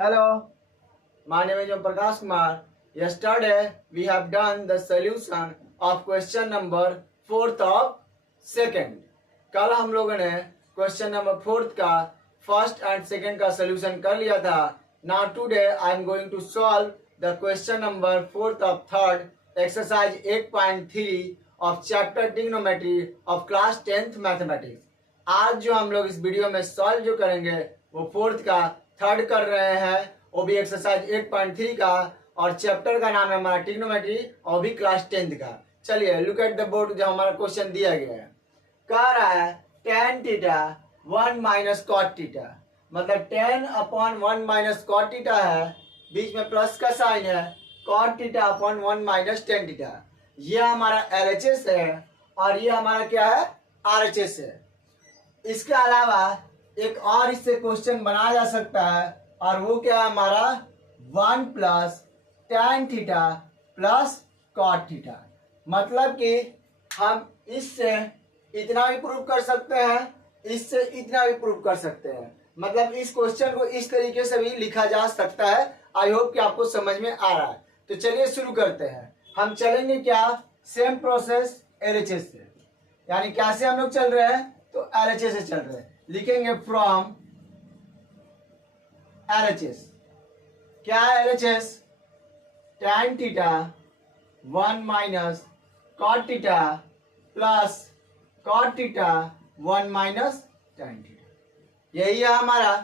Hello, my name is Om Prakash Kumar. Yesterday we have done the solution of question number 4th of second. कल हम लोगों ने question number 4th का first and second का solution कर लिया था. Now today I am going to solve the question number 4th of third exercise 8.3 of chapter trigonometry of class 10th mathematics. आज जो हम लोग इस वीडियो में सॉल्व जो करेंगे वो 4th का थर्ड कर रहे हैं, वो भी एक्सरसाइज 8.3 का, और चैप्टर का नाम है हमारा ट्रिग्नोमेट्री और भी क्लास 10th का. चलिए लुक एट द बोर्ड. जो हमारा क्वेश्चन दिया गया है, कह रहा है tan theta 1 minus cot theta, मतलब 10 अपॉन 1 माइनस कॉट थीटा है, बीच में प्लस का साइन है, cot theta upon 1 minus tan theta. ये हमारा LHS है और ये हमारा क्या है, RHS है. इसके अलावा एक और इससे क्वेश्चन बनाया जा सकता है और वो क्या है हमारा 1 plus tan theta plus cot theta. मतलब कि हम इससे इतना भी प्रूव कर सकते हैं, इससे इतना भी प्रूव कर सकते हैं. मतलब इस क्वेश्चन को इस तरीके से भी लिखा जा सकता है. आई होप कि आपको समझ में आ रहा है. तो चलिए शुरू करते हैं. हम चलेंगे क्या, सेम प्रोसेस LHS से, यानी कैसे हम लोग चल रहे हैं तो LHS से चल रहे हैं. लिखेंगे फ्रॉम LHS. क्या है LHS? tan theta 1 minus cot theta plus cot theta 1 minus tan theta. यही है हमारा.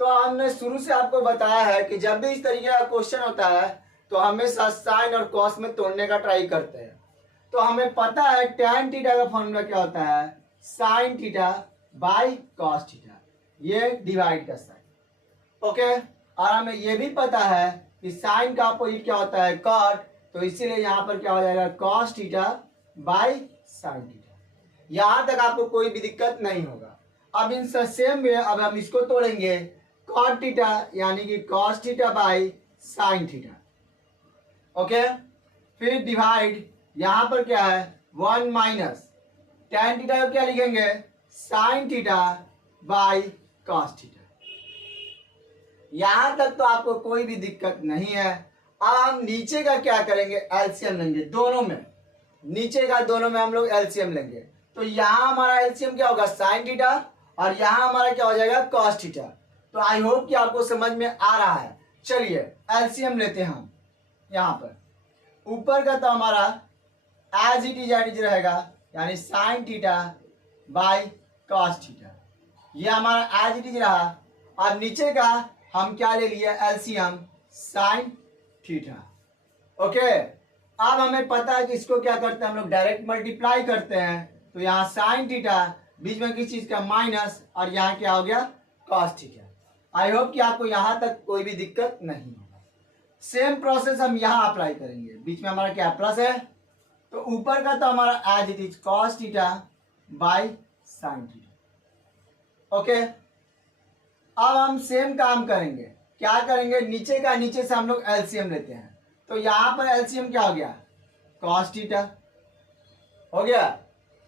तो हमने शुरू से आपको बताया है कि जब भी इस तरीके का क्वेश्चन होता है तो हमेशा साइन और कॉस में तोड़ने का ट्राई करते हैं. तो हमें पता है tan थीटा का फॉर्मूला क्या होता है, sine theta by cos theta, ये डिवाइड का साइन. ओके. और हमें ये भी पता है कि साइन का अपोजिट क्या होता है, कॉट. तो इसीलिए यहाँ पर क्या हो जाएगा, cos theta by sine theta. यहाँ तक आपको कोई भी दिक्कत नहीं होगा. अब इन सेम में अब हम इसको तोड़ेंगे, कॉट थीटा यानी कि cos theta by sine theta. Okay. फिर डिवाइड, यहाँ पर क्या है 1 माइनस tan थीटा को क्या लिखेंगे, sine theta by cos theta. यहां तक तो आपको कोई भी दिक्कत नहीं है. अब हम नीचे का क्या करेंगे, एलसीएम लेंगे दोनों में. नीचे का दोनों में हम लोग एलसीएम लेंगे. तो यहां हमारा एलसीएम क्या होगा, साइन थीटा, और यहां हमारा क्या हो जाएगा, कॉस थीटा. तो आई होप कि आपको समझ में आ रहा है. चलिए एलसीएम लेते हैं हम. यहां पर ऊपर का तो हमारा एज इट इज रहेगा, यानी sine theta by cos theta. ये हमारा एज इट इज रहा. अब नीचे का हम क्या ले लिए, एलसीएम साइन थीटा. ओके. अब हमें पता है कि इसको क्या करते हैं हम लोग, डायरेक्ट मल्टीप्लाई करते हैं. तो यहाँ साइन थीटा, बीच में किस चीज का माइनस, और यहाँ क्या हो गया, कॉस थीटा. आई होप कि आपको यहाँ तक कोई भी दिक्कत नहीं होगा. सेम प्रोसेस हम यहाँ अप्लाई करेंगे. बीच में हमारा क्या प्लस है, तो ऊपर का तो हमारा as it is cos theta by sine theta. Okay. अब हम सेम काम करेंगे. क्या करेंगे, नीचे का नीचे से हम लोग एलसीएम लेते हैं. तो यहां पर एलसीएम क्या हो गया, कॉस थीटा हो गया.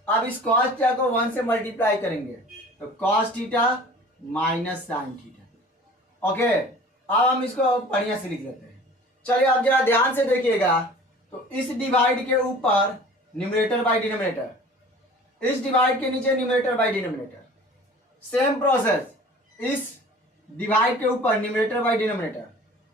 अब इस कॉस थीटा को 1 से मल्टीप्लाई करेंगे तो cos theta minus sine theta. Okay. अब हम इसको बढ़िया से लिख लेते हैं. चलिए अब जरा ध्यान से देखिएगा. तो इस डिवाइड के ऊपर न्यूमरेटर बाई डिनोमिनेटर, इस डिवाइड के नीचे numerator by denominator. Same process, इस डिवाइड के ऊपर न्यूमरेटर बाई डिनोमिनेटर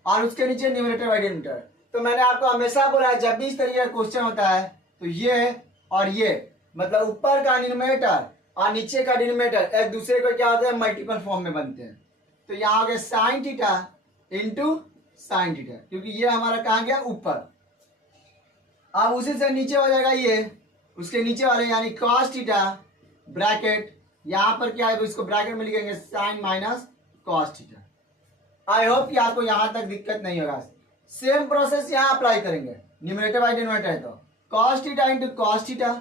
और उसके नीचे न्यूमरेटर बाई डिनोमिनेटर. तो मैंने आपको हमेशा बोला है जब भी इस तरीके का क्वेश्चन होता है तो ये और ये, मतलब ऊपर का न्यूमरेटर और नीचे का डिनोमिनेटर एक दूसरे को क्या होता है, मल्टीपल फॉर्म में बनते हैं. तो यहाँ हो गया sine theta into sine theta, क्योंकि ये हमारा कहाँ गया, ऊपर. अब उसी से नीचे हो जाएगा ये, उसके नीचे वाले यानी कॉस थीटा ब्रैकेट, यहाँ पर क्या है, इसको ब्रैकेट में लिखेंगे sine minus cos theta. I hope कि आपको यहाँ तक दिक्कत नहीं होगा. सेम प्रोसेस यहाँ अप्लाई करेंगे. न्यूमरेटर बाई डिनोमिनेटर है तो cos theta into cos theta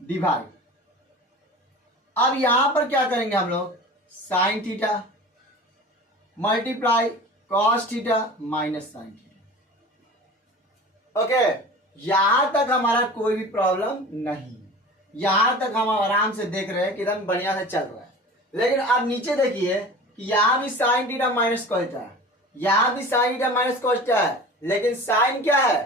divide. अब यहां पर क्या करेंगे हम लोग, sine theta multiply cos theta minus sine theta. Okay. यहां तक हमारा कोई भी प्रॉब्लम नहीं. यहां तक हम आराम से देख रहे हैं कि एकदम बढ़िया से चल रहा है. लेकिन अब नीचे देखिए, कि यहाँ भी sign theta minus cos theta है, यहाँ भी sign theta minus cos theta है, लेकिन साइन क्या है,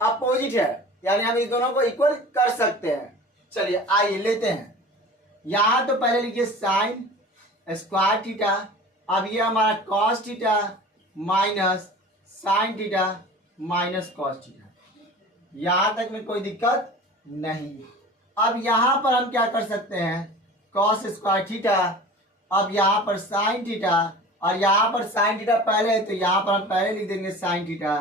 अपोजिट है, यानी हम इस दोनों को इक्वल कर सकते हैं। चलिए आइए लेते हैं, यहाँ तो पहले लिखिए साइन स्क्वायर थीटा, अब ये हमारा cos theta minus sine theta minus cos theta, यहां तक में कोई दिक्कत नहीं। अब यहां पर हम क्या कर सकते हैं, कॉस स्क्वायर थीटा, अब यहां पर साइन थीटा, और यहां पर साइन थीटा पहले है तो यहां पर हम पहले लिख देंगे साइन थीटा,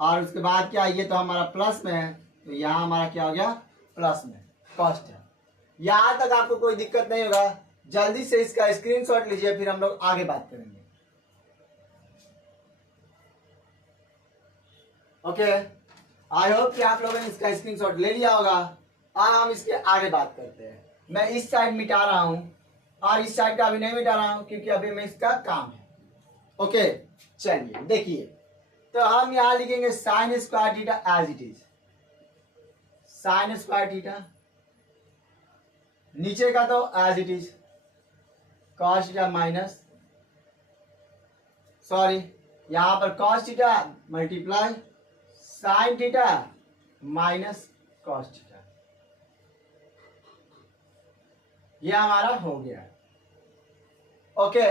और उसके बाद क्या, ये तो हमारा प्लस में है तो यहाँ हमारा क्या हो गया, प्लस में कॉस थीटा। यहां तक आपको कोई दिक्कत नहीं होगा, जल्दी से इसका स्क्रीनशॉट लीजिए, फिर हम लोग आगे बात करेंगे। ओके, आई होप कि आप लोगों ने इसका स्क्रीनशॉट ले लिया होगा। अब हम इसके आगे बात करते हैं। मैं इस साइड मिटा रहा हूं और इस साइड का अभी नहीं मिटा रहा हूं क्योंकि अभी मैं इसका काम है। ओके, चलिए देखिए, तो हम यहां लिखेंगे sine square theta as it is, sine square theta, नीचे का तो as it is cos theta minus, sorry यहां पर cos theta multiply sine theta minus cos theta, ये हमारा हो गया। ओके,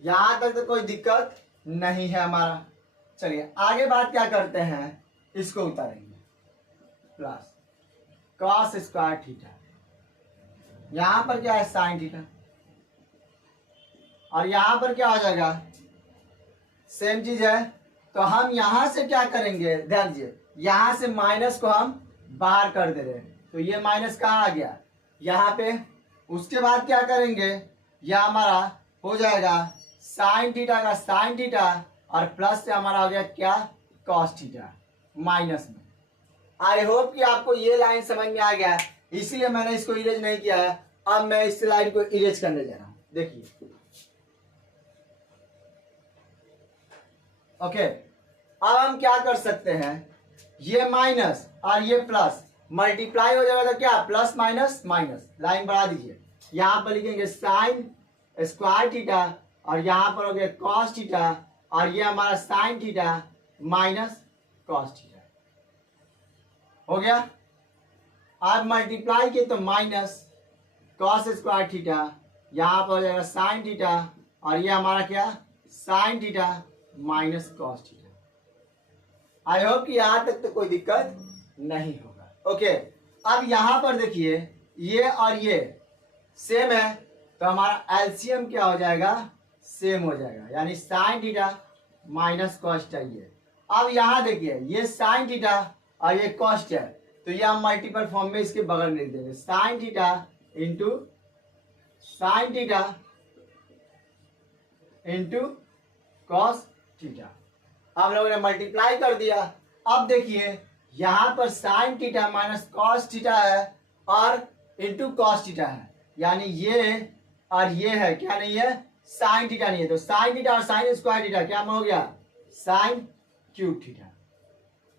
यहां तक तो कोई दिक्कत नहीं है हमारा। चलिए आगे बात क्या करते हैं, इसको उतारेंगे, प्लस कॉस स्क्वायर थीटा, यहां पर क्या है साइन थीटा, और यहां पर क्या हो जाएगा, सेम चीज है। तो हम यहां से क्या करेंगे, ध्यान दीजिए, यहां से माइनस को हम बाहर कर दे रहे हैं, तो ये माइनस कहाँ आ गया, यहाँ पे। उसके बाद क्या करेंगे, यह हमारा हो जाएगा साइन थीटा का साइन थीटा, और प्लस से हमारा हो गया क्या, कॉस थीटा माइनस में। आई होप कि आपको ये लाइन समझ में आ गया, इसीलिए मैंने इसको इरेज नहीं किया है। अब मैं इस लाइन को इरेज करने जा रहा हूं, देखिए। ओके, अब हम क्या कर सकते हैं, ये माइनस और ये प्लस मल्टीप्लाई हो जाएगा तो क्या, प्लस माइनस माइनस, लाइन बढ़ा दीजिए। यहां पर लिखेंगे साइन स्क्वायर थीटा, और यहां पर हो गया कॉस थीटा, और ये हमारा sign theta minus cos theta हो गया। अब मल्टीप्लाई किए तो माइनस कॉस स्क्वायर थीटा, यहां पर हो जाएगा साइन थीटा, और ये हमारा क्या, sign theta minus cos theta. I hope कि यहां तक तो कोई दिक्कत नहीं होगा। ओके, अब यहां पर देखिए, ये और ये सेम है तो हमारा एलसीएम क्या हो जाएगा, सेम हो जाएगा, यानी sign theta minus cos theta. ये अब यहां देखिए, ये साइन थीटा और ये कॉस थीटा, तो ये हम मल्टीपल फॉर्म में इसके बगल में लिख देंगे, sine theta into sine theta into cos theta. हम लोगों ने मल्टीप्लाई कर दिया। अब देखिए, यहां पर sign theta minus cos theta है और इंटू कॉस थीटा है, यानी ये और ये है, क्या नहीं है, साइन थीटा नहीं है, तो साइन थीटा और साइन स्क्वायर थीटा क्या हो गया, साइन क्यूब थीटा।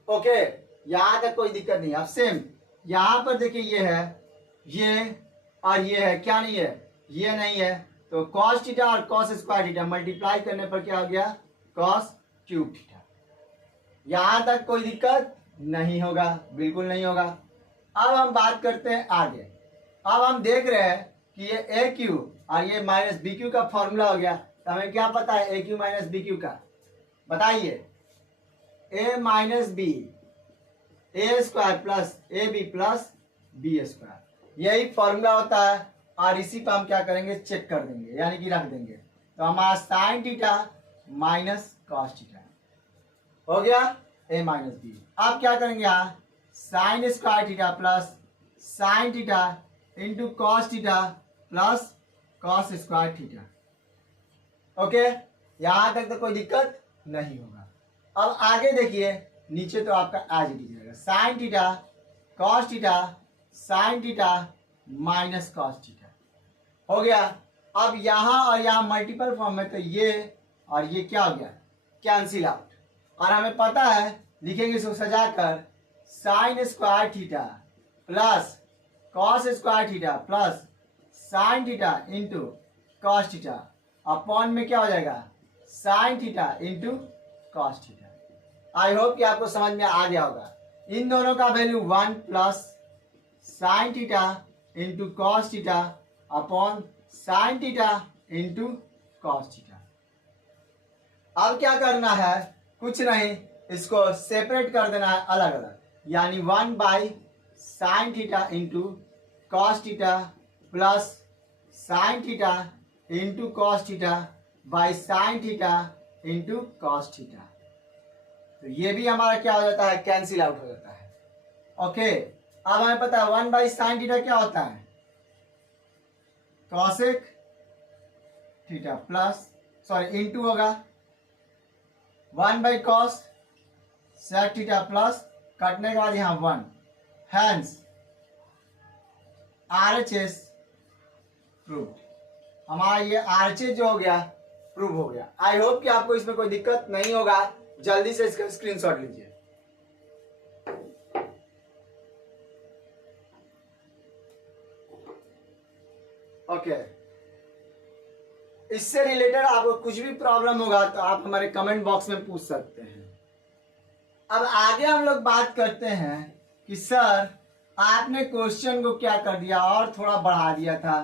ओके, यहां तक कोई दिक्कत नहीं। अब सेम यहां पर देखिए, ये है, ये और ये है, क्या नहीं है, ये नहीं है, तो कॉस थीटा और कॉस स्क्वायर थीटा मल्टीप्लाई करने पर क्या हो गया, कॉस क्यूब थीटा। यहां तक कोई दिक्कत नहीं होगा, बिल्कुल नहीं होगा। अब हम बात करते हैं आगे। अब हम देख रहे हैं कि ये ए क्यू और ये माइनस बी क्यू का फॉर्मूला हो गया, तो हमें क्या पता है A Q minus B Q का, बताइए। A minus B A square plus A B plus B square, यही फॉर्मूला होता है, और इसी पर हम क्या करेंगे, चेक कर देंगे, यानी कि रख देंगे। तो हमारा sign theta minus cos theta हो गया ए माइनस बी। अब क्या करेंगे, यहाँ sign square theta plus sine theta into cos theta plus cos square theta. Okay, यहां तक तो कोई दिक्कत नहीं होगा। अब आगे देखिए, नीचे तो आपका एज इट इज रहेगा, sine theta cos theta sine theta minus cos theta हो गया। अब यहां और यहां मल्टीपल फॉर्म में, तो ये और ये क्या हो गया, कैंसिल आउट, और हमें पता है, लिखेंगे इसको सजाकर, sign square theta plus cos square theta plus sine theta into cos theta upon में क्या हो जाएगा sine theta into cos theta. I hope कि आपको समझ में आ गया होगा। इन दोनों का value 1 plus sine theta into cos theta upon sine theta into cos theta. अब क्या करना है, कुछ नहीं, इसको सेपरेट कर देना है अलग अलग, यानी 1 by sine theta into cos theta plus sine theta into cos theta by sine theta into cos theta. तो ये भी हमारा क्या हो जाता है, कैंसिल आउट हो जाता है। ओके, अब हमें पता है 1 बाई साइन थीटा क्या होता है, कॉसेक थीटा प्लस इंटू होगा 1 by cosec theta plus कटने के बाद यहाँ 1, हैंस RHS प्रूव। हमारा ये RHS जो हो गया प्रूव हो गया। आई होप कि आपको इसमें कोई दिक्कत नहीं होगा। जल्दी से इसका स्क्रीनशॉट लीजिए। ओके, इससे रिलेटेड आपको कुछ भी प्रॉब्लम होगा तो आप हमारे कमेंट बॉक्स में पूछ सकते हैं। अब आगे हम लोग बात करते हैं कि सर आपने क्वेश्चन को क्या कर दिया और थोड़ा बढ़ा दिया था।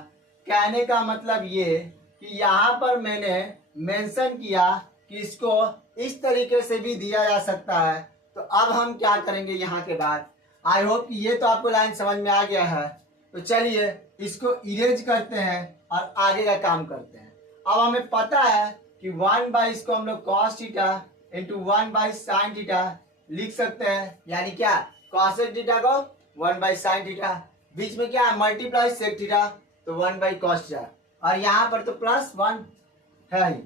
कहने का मतलब ये कि यहाँ पर मैंने मेंशन किया कि इसको इस तरीके से भी दिया जा सकता है। तो अब हम क्या करेंगे यहाँ के बाद, आई होप कि ये तो आपको लाइन समझ में आ गया है। तो चलिए इसको इरेज करते हैं और आगे का काम करते हैं। अब हमें पता है कि 1 बाई इसको हम लोग cos theta into 1 by sine theta लिख सकते हैं, यानी क्या कॉसेक थीटा को 1 बाई साइन थीटा, बीच में क्या है मल्टीप्लाई सेक थीटा तो 1 बाई कॉस थीटा, और यहाँ पर तो प्लस 1 है ही,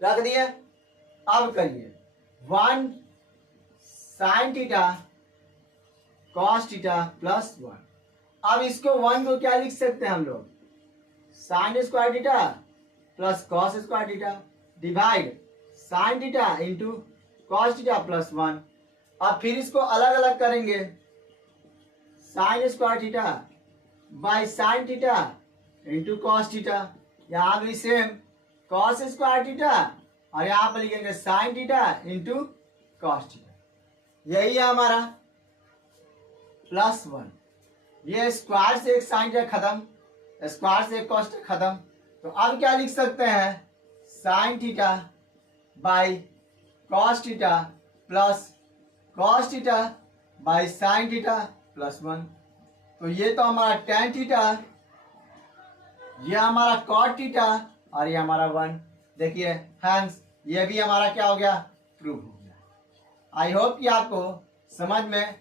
रख दिए। अब करिए 1 sine theta cos theta plus 1। अब इसको 1 को क्या लिख सकते हैं हम लोग, sign square theta plus cos square theta divide sine theta into cos theta plus 1। अब फिर इसको अलग अलग करेंगे, sign square theta by sine theta into cos theta, यहाँ भी सेम कॉस स्क्वायर थीटा और यहाँ पर लिखेंगे sine theta into cos theta. यही है हमारा प्लस 1। ये स्क्वायर से एक साइन थीटा खत्म, स्क्वायर से एक कॉस थीटा खत्म। तो अब क्या लिख सकते हैं, sine theta by cos theta plus cos theta by sine theta plus 1। तो ये तो हमारा टेन थीटा, ये हमारा कॉट थीटा और ये हमारा 1। देखिए हैंस ये भी हमारा क्या हो गया, प्रूव हो गया। आई होप कि आपको समझ में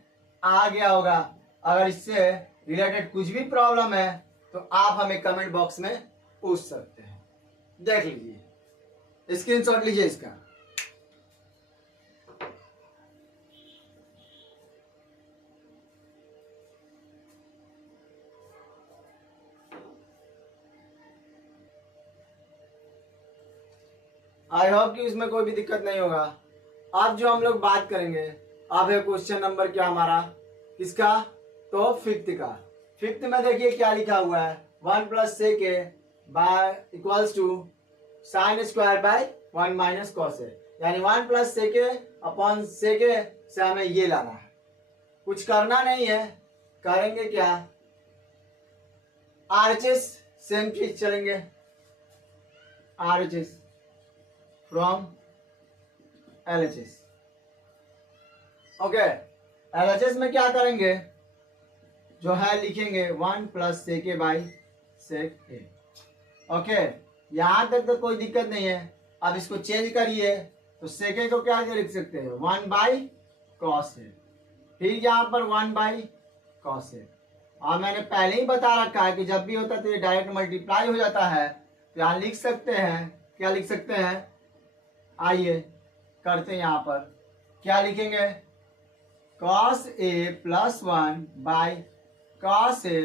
आ गया होगा। अगर इससे रिलेटेड कुछ भी प्रॉब्लम है तो आप हमें कमेंट बॉक्स में पूछ सकते हैं। देख लीजिए, स्क्रीनशॉट लीजिए इसका। आई होप कि इसमें कोई भी दिक्कत नहीं होगा। अब जो हम लोग बात करेंगे, अब है क्वेश्चन नंबर क्या हमारा, किसका, तो फिफ्थ का। फिफ्थ में देखिए क्या लिखा हुआ है, 1 plus sec A by equals to sine square by 1 minus cos A, यानी 1 प्लस सेक ए अपॉन सेक ए से हमें ये लाना है। कुछ करना नहीं है, करेंगे क्या, RHS सेम चीज चलेंगे, RHS from LHS। Okay, LHS में क्या करेंगे, जो है लिखेंगे 1 plus sec A by sec A. Okay, यहां तक तो कोई दिक्कत नहीं है। अब इसको चेंज करिए तो सेक ए को क्या लिख सकते हैं, 1 बाई कॉस ए, फिर यहाँ पर 1 बाई कॉस ए। और मैंने पहले ही बता रखा है कि जब भी होता है तो ये डायरेक्ट मल्टीप्लाई हो जाता है। तो यहाँ लिख सकते हैं, क्या लिख सकते हैं, आइए करते हैं। यहाँ पर क्या लिखेंगे, cos A plus 1 by cos A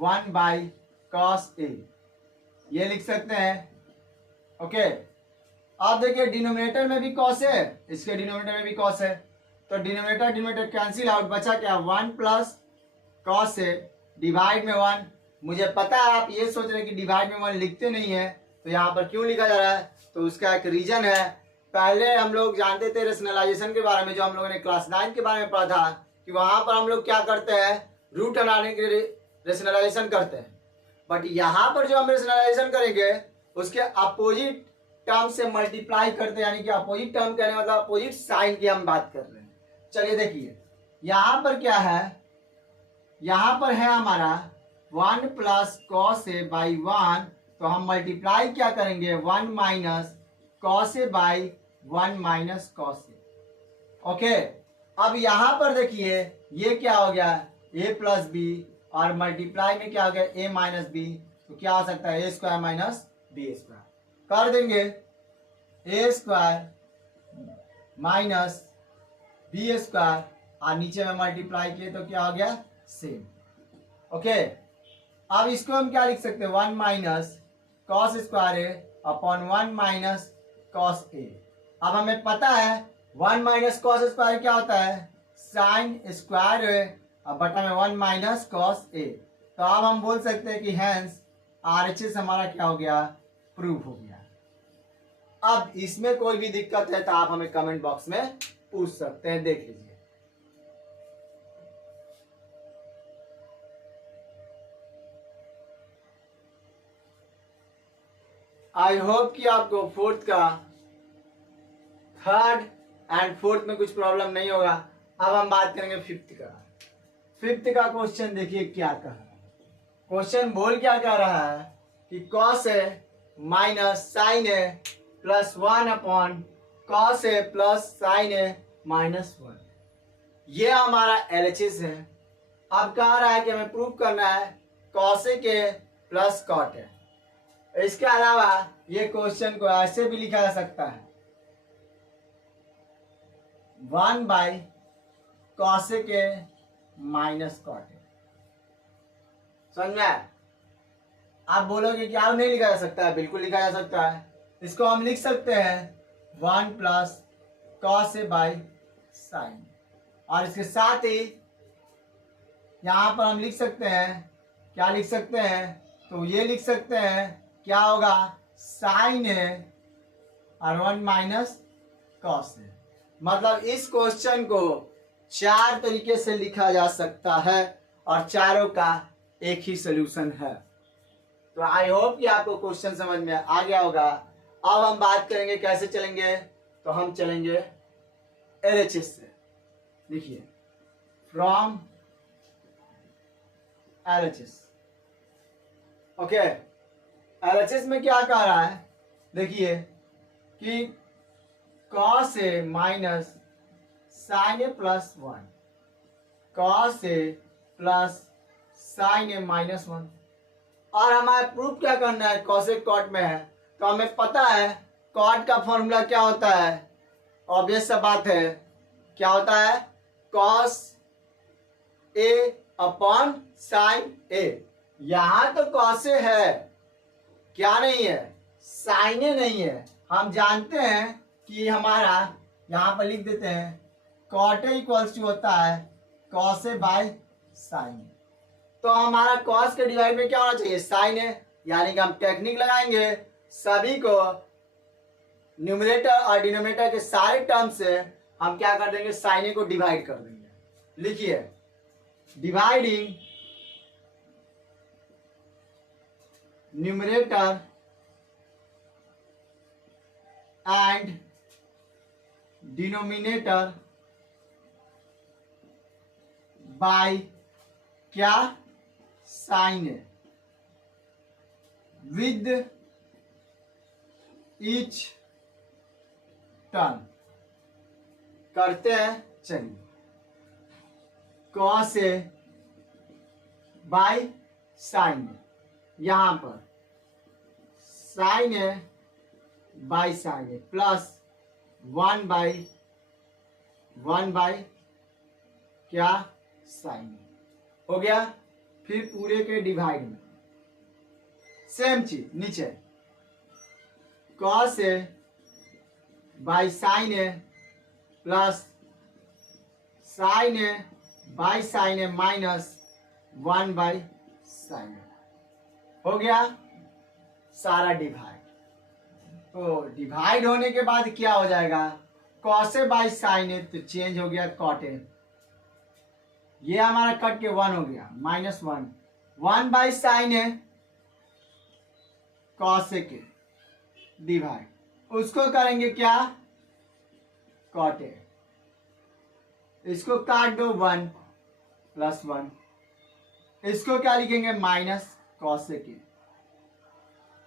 1 by cos A, ये लिख सकते हैं। ओके, अब देखिए डिनोमिनेटर में भी कॉस है, इसके डिनोमिनेटर में भी कॉस है, तो डिनोमिनेटर कैंसिल आउट, बचा क्या, 1 प्लस कॉस ए डिवाइड में 1। मुझे पता है आप ये सोच रहे हैं कि डिवाइड में 1 लिखते नहीं है, तो यहाँ पर क्यों लिखा जा रहा है, तो उसका एक रीजन है। पहले हम लोग जानते थे रेशनलाइजेशन के बारे में, जो हम लोगों ने क्लास 9 के बारे में पढ़ा था, कि वहां पर हम लोग क्या करते हैं, रूट हटाने के लिए रेशनलाइजेशन करते हैं। बट यहाँ पर जो हम रेशनलाइजेशन करेंगे उसके अपोजिट टर्म से मल्टीप्लाई करते हैं, यानी कि अपोजिट टर्म कहने मतलब अपोजिट साइन की हम बात कर रहे हैं। चलिए देखिए यहाँ पर क्या है, यहाँ पर है हमारा 1 प्लस कॉस ए बाई 1, तो हम मल्टीप्लाई क्या करेंगे 1 minus cos A by 1 minus cos A. Okay, अब यहाँ पर देखिए ये क्या हो गया a प्लस बी, और मल्टीप्लाई में क्या हो गया a माइनस बी, तो क्या हो सकता है a square minus B square. कर देंगे a square minus B square, और नीचे में मल्टीप्लाई किए तो क्या हो गया सेम। ओके, अब इसको हम क्या लिख सकते हैं 1 माइनस कॉस स्क्वायर ए अपॉन 1 माइनस कॉस ए। अब हमें पता है 1 माइनस कॉस स्क्वायर क्या होता है साइन स्क्वायर ए, अब बटा में 1 माइनस कॉस ए। तो अब हम बोल सकते हैं कि हैंस RHS हमारा क्या हो गया, प्रूव हो गया। अब इसमें कोई भी दिक्कत है तो आप हमें कमेंट बॉक्स में पूछ सकते हैं, देख लीजिए। आई होप कि आपको फोर्थ का, थर्ड एंड फोर्थ में कुछ प्रॉब्लम नहीं होगा। अब हम बात करेंगे फिफ्थ का। फिफ्थ का क्वेश्चन देखिए क्या कह रहा है। क्वेश्चन बोल क्या कह रहा है कि cos A minus sign A plus 1 upon cos A plus sine A minus 1, ये हमारा LHS है। अब कह रहा है कि हमें प्रूव करना है कॉस ए के प्लस कॉट ए। इसके अलावा ये क्वेश्चन को ऐसे भी लिखा जा सकता है 1 बाई कॉस ए के माइनस कॉट ए। समझ में आया? आप बोलोगे कि आप नहीं लिखा जा सकता है, बिल्कुल लिखा जा सकता है। इसको हम लिख सकते हैं 1 plus cos A by sign, और इसके साथ ही यहां पर हम लिख सकते हैं, क्या लिख सकते हैं, तो ये लिख सकते हैं क्या होगा साइन है और 1 माइनस कॉस है। मतलब इस क्वेश्चन को 4 तरीके से लिखा जा सकता है और चारों का एक ही सोल्यूशन है। तो आई होप कि आपको क्वेश्चन समझ में आ गया होगा। अब हम बात करेंगे कैसे चलेंगे, तो हम चलेंगे LHS से। देखिए फ्रॉम LHS। ओके, LHS में क्या कह रहा है, देखिए कि cos A minus sign A plus 1, cos A plus sine A minus 1, और हमारे प्रूफ क्या करना है, कॉस ए कॉट में है तो हमें पता है कॉट का फॉर्मूला क्या होता है, ऑब्वियस सा बात है, क्या होता है cos A upon sine A. यहां तो कॉस ए है, क्या नहीं है, साइन ए नहीं है। हम जानते हैं कि हमारा यहां पर लिख देते हैं कॉट ए इक्वल्स टू होता है कॉस ए बाई साइन ए। तो हमारा कॉस के डिवाइड में क्या होना चाहिए साइन ए, यानी कि हम टेक्निक लगाएंगे, सभी को न्यूमरेटर और डिनोमिनेटर के सारे टर्म से हम क्या कर देंगे साइन ए को डिवाइड कर देंगे। लिखिए dividing numerator and denominator by क्या sine A with each term. करते हैं, चलिए cos A by sine A, यहां पर sine A by sine A plus 1 by क्या साइन ए हो गया। फिर पूरे के डिवाइड में सेम चीज नीचे cos A by sine A plus sine A by sine A minus 1 by sine A हो गया सारा डिवाइड। तो डिवाइड होने के बाद क्या हो जाएगा, कॉस ए बाई साइन ए, तो चेंज हो गया कॉट ए। ये हमारा कट के 1 हो गया, -1, 1 by sine A cos A के डिवाइड, उसको करेंगे क्या, कॉट ए। इसको काट दो 1 + 1, इसको क्या लिखेंगे, माइनस कॉस ए के,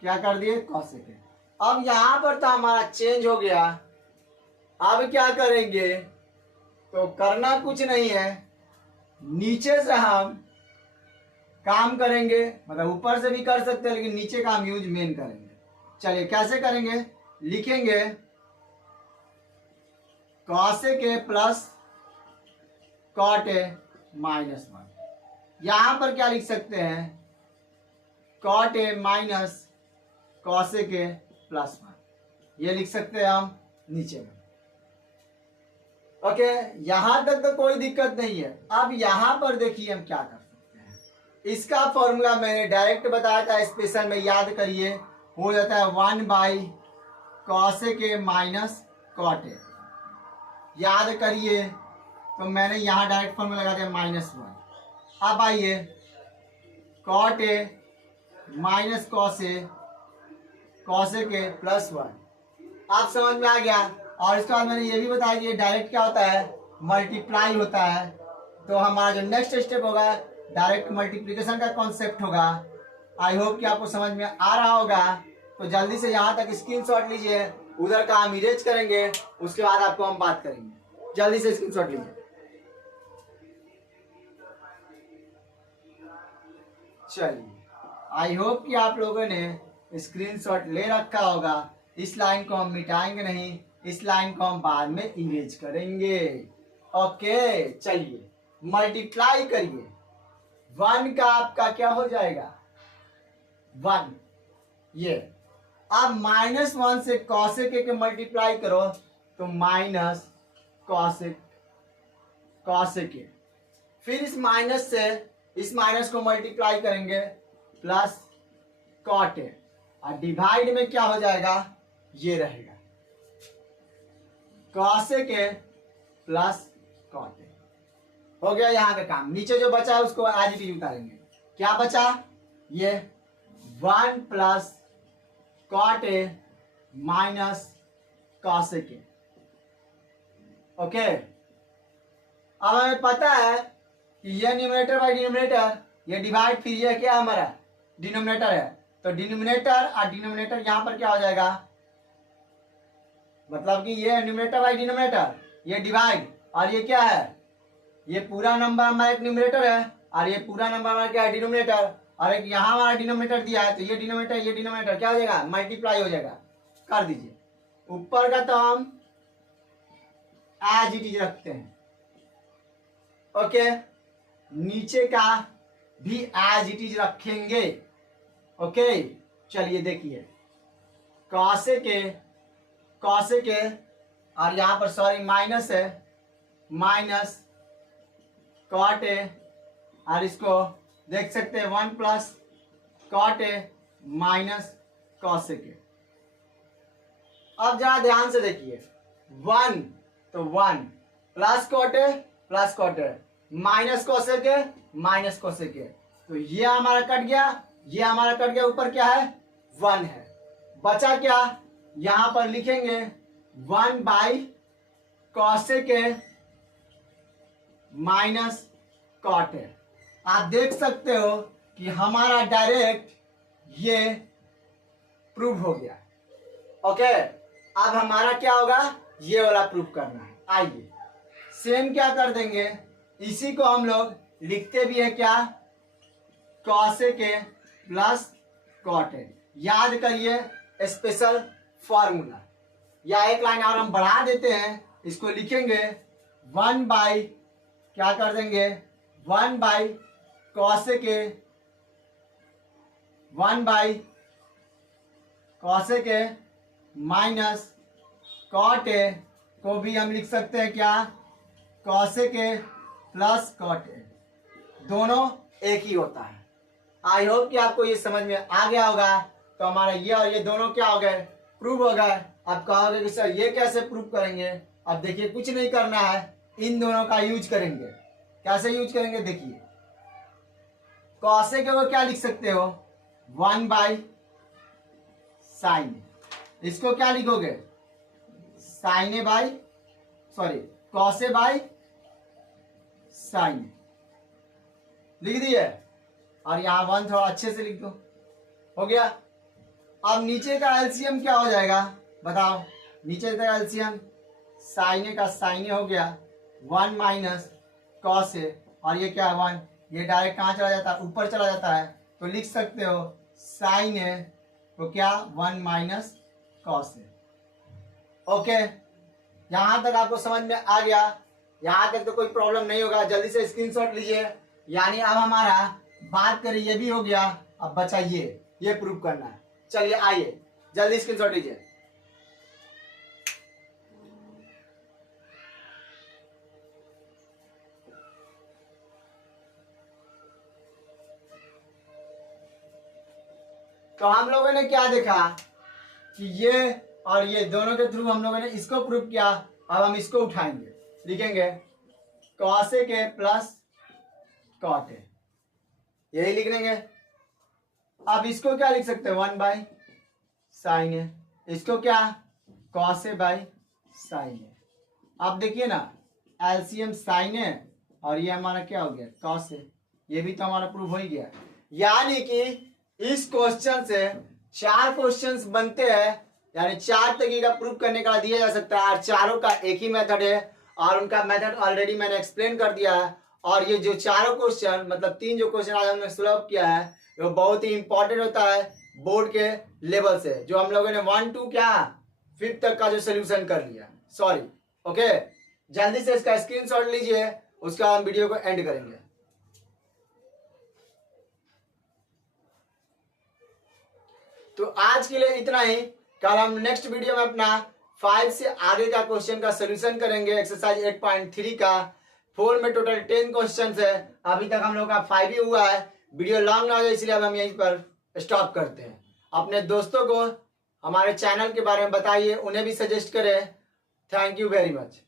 क्या कर दिए, कॉस ए के। अब यहां पर तो हमारा चेंज हो गया। अब क्या करेंगे, तो करना कुछ नहीं है, नीचे से हम काम करेंगे, मतलब ऊपर से भी कर सकते हैं लेकिन नीचे का हम यूज मेन करेंगे। चलिए कैसे करेंगे, लिखेंगे कॉस ए के प्लस कॉट ए -1। यहां पर क्या लिख सकते हैं, cot A minus cos A के +1, ये लिख सकते हैं हम नीचे में। ओके, यहां तक तो कोई दिक्कत नहीं है। अब यहां पर देखिए हम क्या कर सकते हैं, इसका फॉर्मूला मैंने डायरेक्ट बताया था, स्पेशल में याद करिए, हो जाता है 1 बाई कॉस ए के माइनस कॉट ए, याद करिए। तो मैंने यहाँ डायरेक्ट फॉर्मूला लगा दिया -1। अब आइए cot A minus cos A के +1, आप समझ में आ गया। और इसके बाद मैंने ये भी बताया कि ये डायरेक्ट क्या होता है, मल्टीप्लाई होता है। तो हमारा जो नेक्स्ट स्टेप होगा डायरेक्ट मल्टीप्लिकेशन का कॉन्सेप्ट होगा। आई होप कि आपको समझ में आ रहा होगा। तो जल्दी से यहाँ तक स्क्रीनशॉट लीजिए, उधर का हम इरेज करेंगे, उसके बाद आपको हम बात करेंगे। जल्दी से स्क्रीनशॉट लीजिए। चलिए, आई होप कि आप लोगों ने स्क्रीनशॉट ले रखा होगा। इस लाइन को हम मिटाएंगे नहीं, इस लाइन को हम बाद में इरेज करेंगे। ओके, चलिए मल्टीप्लाई करिए। 1 का आपका क्या हो जाएगा, 1। ये अब -1 से कॉस ए के मल्टीप्लाई करो तो माइनस कॉस ए के, फिर इस माइनस से इस माइनस को मल्टीप्लाई करेंगे प्लस कॉट ए, और डिवाइड में क्या हो जाएगा, ये रहेगा कॉस ए के प्लस कॉट ए। हो गया यहाँ का काम। नीचे जो बचा है उसको एज इट इज उतारेंगे। क्या बचा, ये 1 plus cot A minus cos A के। ओके, अब हमें पता है कि ये न्यूमरेटर बाई डिनोमिनेटर, ये डिवाइड, फिर ये क्या हमारा डिनोमिनेटर है। तो डिनोमिनेटर और डिनोमिनेटर यहाँ पर क्या हो जाएगा, मतलब कि ये न्यूमरेटर बाई डिनोमिनेटर, ये डिवाइड, और ये क्या है, ये पूरा नंबर हमारा एक न्यूमरेटर है और ये पूरा नंबर हमारा क्या है, डिनोमिनेटर। और एक यहाँ हमारा डिनोमिनेटर दिया है, तो ये डिनोमिनेटर क्या हो जाएगा, मल्टीप्लाई हो जाएगा। कर दीजिए। ऊपर का तो हम एज इट इज रखते हैं। ओके, नीचे का भी एज इट इज रखेंगे। ओके, चलिए देखिए, कॉस ए के, और यहां पर सॉरी माइनस है, माइनस कॉट ए, और इसको देख सकते हैं 1 plus cot A minus cos A के। अब जरा ध्यान से देखिए, 1 तो 1 plus cot A minus cos A के माइनस कॉस ए के, तो ये हमारा कट गया, ये हमारा कट गया। ऊपर क्या है, 1 है। बचा क्या, यहां पर लिखेंगे 1 बाई कॉस ए के माइनस कॉट ए। आप देख सकते हो कि हमारा डायरेक्ट ये प्रूव हो गया। ओके, अब हमारा क्या होगा, ये वाला प्रूफ करना है। आइए सेम क्या कर देंगे, इसी को हम लोग लिखते भी है क्या, कॉस ए के प्लस कॉट ए। याद करिए स्पेशल फॉर्मूला, या एक लाइन और हम बढ़ा देते हैं, इसको लिखेंगे 1 बाई क्या कर देंगे, 1 बाई कॉस ए के, 1 बाई कॉस ए के माइनस कॉट ए को भी हम लिख सकते हैं क्या, कॉस ए के प्लस कॉट ए। दोनों एक ही होता है। आई होप कि आपको ये समझ में आ गया होगा। तो हमारा ये और ये दोनों क्या हो गए, प्रूव हो गया। आप कहोगे कि सर ये कैसे प्रूव करेंगे? अब देखिए कुछ नहीं करना है, इन दोनों का यूज करेंगे। कैसे यूज करेंगे देखिए, कॉसेक को क्या लिख सकते हो 1 बाई साइन, इसको क्या लिखोगे sine by sorry cos by sine, लिख दिए। और यहां 1 थोड़ा अच्छे से लिख दो, हो गया। अब नीचे का एलसीएम क्या हो जाएगा बताओ? नीचे का एलसीएम साइने का साइने हो गया 1 माइनस कॉस है, और ये क्या है 1, ये डायरेक्ट कहाँ चला जाता है? ऊपर चला जाता है। तो लिख सकते हो साइन है तो क्या 1 माइनस कॉस है। ओके, यहां तक आपको समझ में आ गया? यहां तक तो कोई प्रॉब्लम नहीं होगा। जल्दी से स्क्रीनशॉट लीजिए। यानी अब हमारा बात करें ये भी हो गया, अब बचा ये प्रूव करना है। चलिए आइए जल्दी स्क्रीनशॉट लीजिए। तो हम लोगों ने क्या देखा कि ये और ये दोनों के थ्रू हम लोगों ने इसको प्रूव किया। अब हम इसको उठाएंगे, लिखेंगे cosec A plus cot A, यही लिख लेंगे। अब इसको क्या लिख सकते हैं 1 बाई साइन ए, इसको क्या कॉस ए बाई साइन ए। अब देखिए ना एलसीएम साइन ए और ये हमारा क्या हो गया कॉस ए, ये भी तो हमारा प्रूव हो ही गया। यानी कि इस क्वेश्चन से 4 क्वेश्चंस बनते हैं, यानी 4 तरीके का प्रूव करने का दिया जा सकता है, और चारों का एक ही मेथड है और उनका मेथड ऑलरेडी मैंने एक्सप्लेन कर दिया है। और ये जो चारों क्वेश्चन मतलब 3 जो क्वेश्चन आज हमने सॉल्व किया है वो बहुत ही इंपॉर्टेंट होता है बोर्ड के लेवल से, जो हम लोगों ने 1 to क्या 5 तक का जो सोल्यूशन कर लिया। सॉरी, ओके, जल्दी से इसका स्क्रीनशॉट लीजिए, उसका हम वीडियो को एंड करेंगे। तो आज के लिए इतना ही। कल हम नेक्स्ट वीडियो में अपना 5 से आगे का क्वेश्चन का सोल्यूशन करेंगे, एक्सरसाइज 8.3 का। 4 में टोटल 10 क्वेश्चन है, अभी तक हम लोग का 5 ही हुआ है। वीडियो लॉन्ग ना हो जाए इसलिए अब हम यहीं पर स्टॉप करते हैं। अपने दोस्तों को हमारे चैनल के बारे में बताइए, उन्हें भी सजेस्ट करें। Thank you very much.